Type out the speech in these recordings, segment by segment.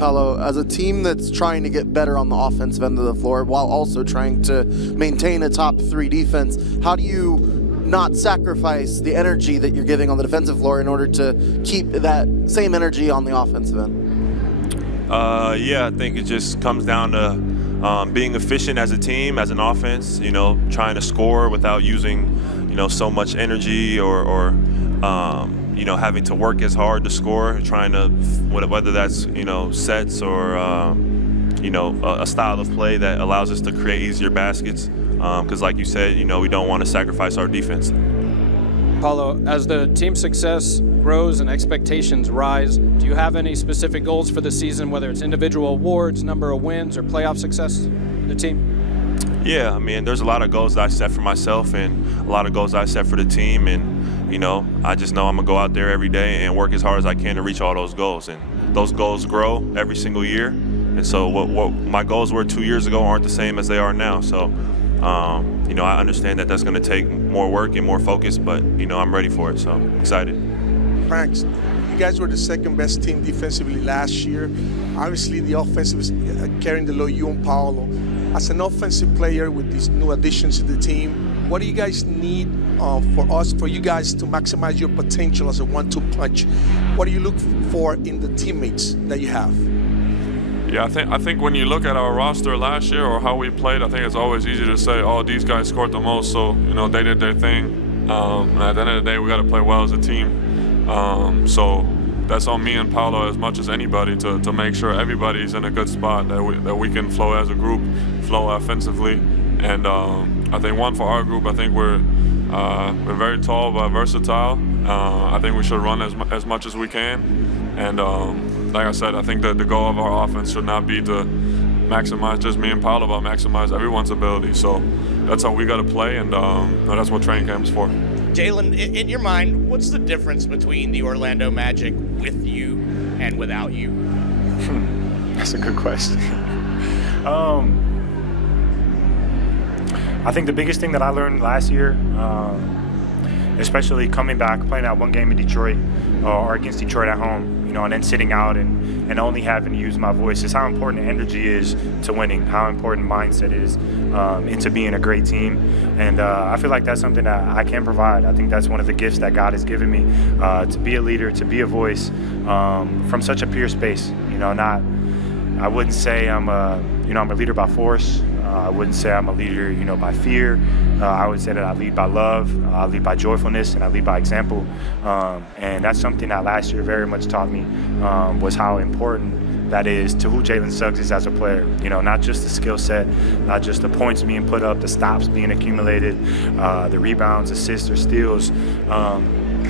Paolo, as a team that's trying to get better on the offensive end of the floor while also trying to maintain a top 3 defense, how do you not sacrifice the energy that you're giving on the defensive floor in order to keep that same energy on the offensive end? Yeah, I think it just comes down to being efficient as a team, as an offense, trying to score without using, so much energy or having to work as hard to score, trying to, whether that's, sets or, a style of play that allows us to create easier baskets. Because like you said, we don't want to sacrifice our defense. Paolo, as the team's success grows and expectations rise, do you have any specific goals for the season, whether it's individual awards, number of wins, or playoff success for the team? Yeah, I mean, there's a lot of goals that I set for myself and a lot of goals I set for the team. And, I just know I'm going to go out there every day and work as hard as I can to reach all those goals. And those goals grow every single year. And so what my goals were 2 years ago aren't the same as they are now. So, I understand that that's going to take more work and more focus, but, I'm ready for it. So I'm excited. Franks, you guys were the second best team defensively last year. Obviously, the offensive is carrying the load, you and Paolo. As an offensive player with these new additions to the team, what do you guys need for you guys to maximize your potential as a 1-2 punch? What do you look for in the teammates that you have? Yeah, I think when you look at our roster last year or how we played, I think it's always easy to say, oh, these guys scored the most, so they did their thing. And at the end of the day, we got to play well as a team. So that's on me and Paolo as much as anybody to make sure everybody's in a good spot, that we can flow as a group, flow offensively. And I think for our group, I think we're very tall but versatile. I think we should run as much as we can. And like I said, I think that the goal of our offense should not be to maximize just me and Paolo, but maximize everyone's ability. So that's how we got to play, and that's what training camp's for. Jalen, in your mind, what's the difference between the Orlando Magic with you and without you? That's a good question. I think the biggest thing that I learned last year, especially coming back, playing that one game in Detroit or against Detroit at home, and then sitting out and only having to use my voice, is how important energy is to winning, how important mindset is into being a great team. And I feel like that's something that I can provide. I think that's one of the gifts that God has given me, to be a leader, to be a voice from such a pure space. I wouldn't say I'm a leader by force. I wouldn't say I'm a leader, by fear. I would say that I lead by love, I lead by joyfulness, and I lead by example. And that's something that last year very much taught me, was how important that is to who Jalen Suggs is as a player. Not just the skill set, not just the points being put up, the stops being accumulated, the rebounds, assists, or steals,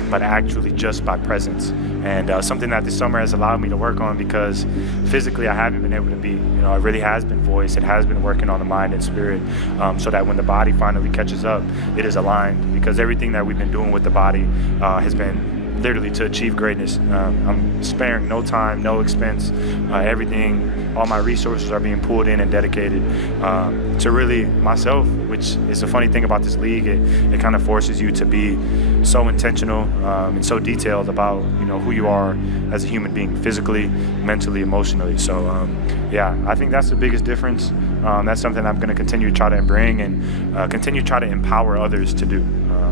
but actually just by presence. And something that this summer has allowed me to work on, because physically I haven't been able to be. It really has been voice. It has been working on the mind and spirit, so that when the body finally catches up, it is aligned. Because everything that we've been doing with the body has been literally to achieve greatness. I'm sparing no time, no expense. Everything, all my resources are being pulled in and dedicated to really myself, which is the funny thing about this league. It kind of forces you to be so intentional and so detailed about who you are as a human being, physically, mentally, emotionally. So yeah, I think that's the biggest difference. That's something I'm going to continue to try to bring and continue to try to empower others to do.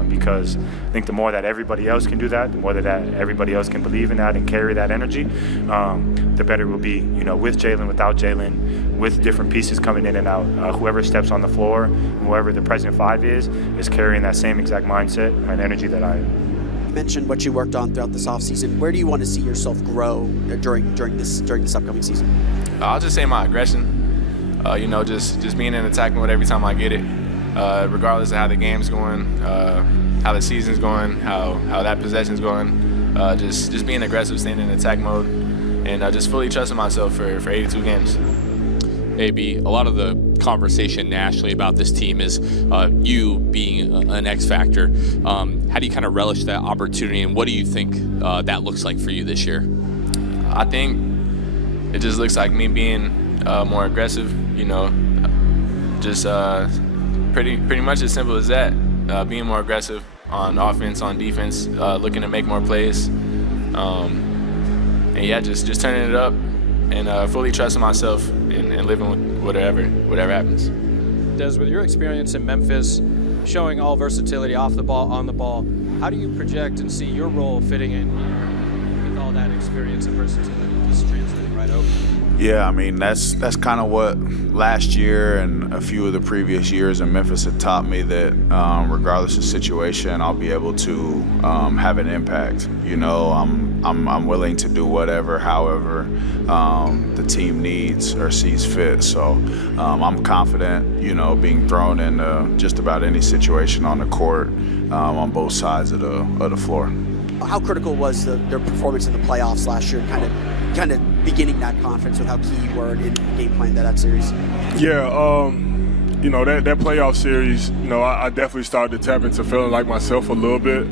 Because I think the more that everybody else can do that, the more that everybody else can believe in that and carry that energy, the better it will be. With Jalen, without Jalen, with different pieces coming in and out. Whoever steps on the floor, whoever the present five is carrying that same exact mindset and energy that I am. You mentioned what you worked on throughout this offseason. Where do you want to see yourself grow during this upcoming season? I'll just say my aggression. Just being in attack mode every time I get it. Regardless of how the game's going, how the season's going, how that possession's going, just being aggressive, staying in attack mode, and just fully trusting myself for 82 games. AB, a lot of the conversation nationally about this team is you being an X factor. How do you kind of relish that opportunity, and what do you think that looks like for you this year? I think it just looks like me being more aggressive, just pretty much as simple as that. Being more aggressive on offense, on defense, looking to make more plays, and yeah, just turning it up, and fully trusting myself and living with whatever happens. Des, with your experience in Memphis, showing all versatility off the ball, on the ball, how do you project and see your role fitting in with all that experience and versatility just translating right over? Yeah, I mean, that's kind of what last year and a few of the previous years in Memphis had taught me, that regardless of situation, I'll be able to have an impact. You know, I'm willing to do whatever, however the team needs or sees fit. So I'm confident, you know, being thrown in just about any situation on the court on both sides of the floor. How critical was their performance in the playoffs last year, kind of beginning that confidence with how key you were in game plan that series? Yeah, you know, that playoff series, you know, I definitely started to tap into feeling like myself a little bit.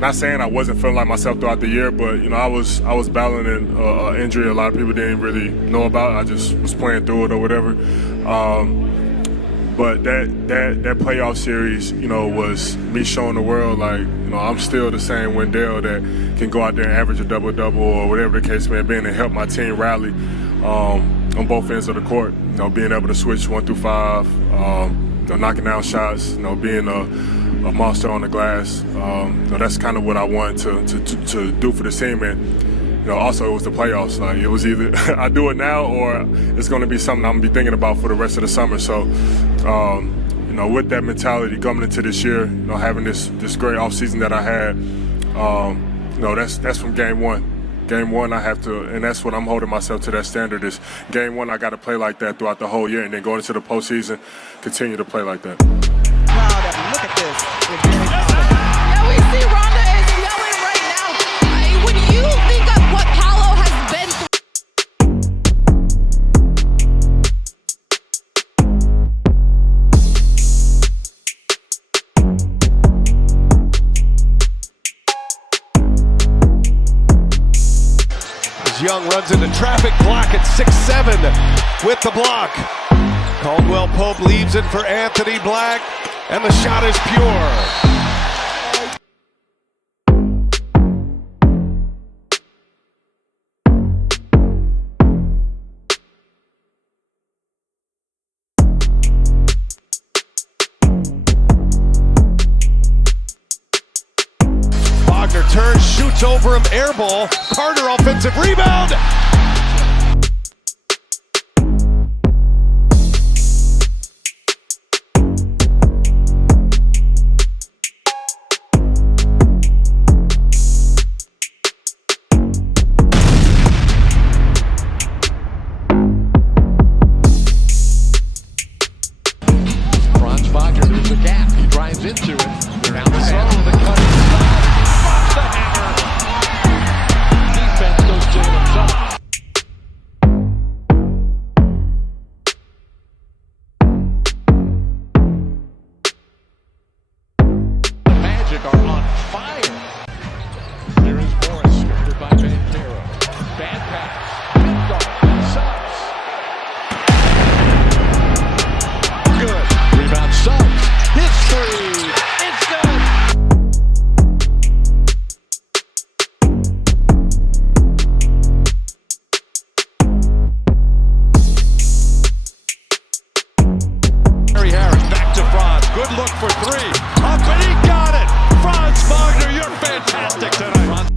Not saying I wasn't feeling like myself throughout the year, but you know, I was battling an injury a lot of people didn't really know about. I just was playing through it or whatever. But that playoff series, you know, was me showing the world, like, you know, I'm still the same Wendell that can go out there and average a double-double or whatever the case may be, and help my team rally on both ends of the court. You know, being able to switch 1 through 5, you know, knocking down shots, you know, being a monster on the glass. You know, that's kind of what I wanted to do for the team. And you know, also it was the playoffs. Like, it was either I do it now or it's going to be something I'm going to be thinking about for the rest of the summer. So, you know, with that mentality coming into this year, you know, having this great offseason that I had, you know, that's from game one. Game one, I have to, and that's what I'm holding myself to, that standard is game one, I got to play like that throughout the whole year, and then going into the postseason, continue to play like that. Proud of him. Look at this. Yeah, we see Rhonda is yelling right now. When you think of what Paolo has been through. Young runs into traffic, block at 6'7" with the block. Caldwell Pope leaves it for Anthony Black, and the shot is pure. Wagner turns, shoots over him, air ball. Carter offensive rebound. Franz Wagner, there's a gap. He drives into it. Around the zone, the cut. Good look for three. Up and he got it. Franz Wagner, you're fantastic tonight.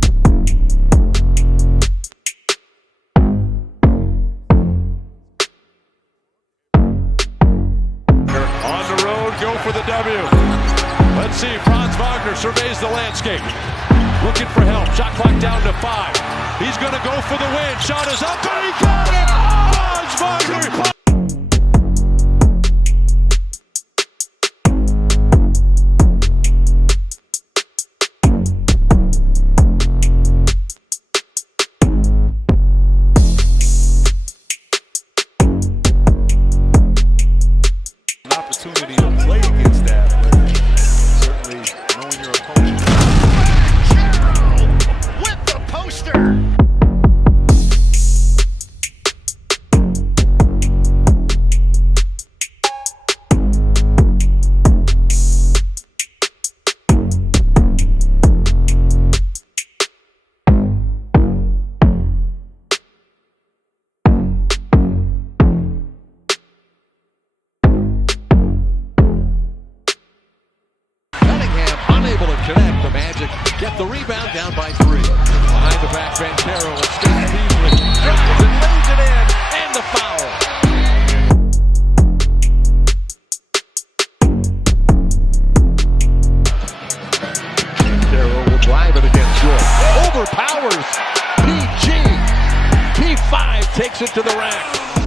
On the road, go for the W. Let's see, Franz Wagner surveys the landscape. Looking for help. Shot clock down to 5. He's going to go for the win. Shot is up and he got it. Franz Wagner. Opportunity to play against that, but certainly knowing your opponent. With the poster. takes it to the rack.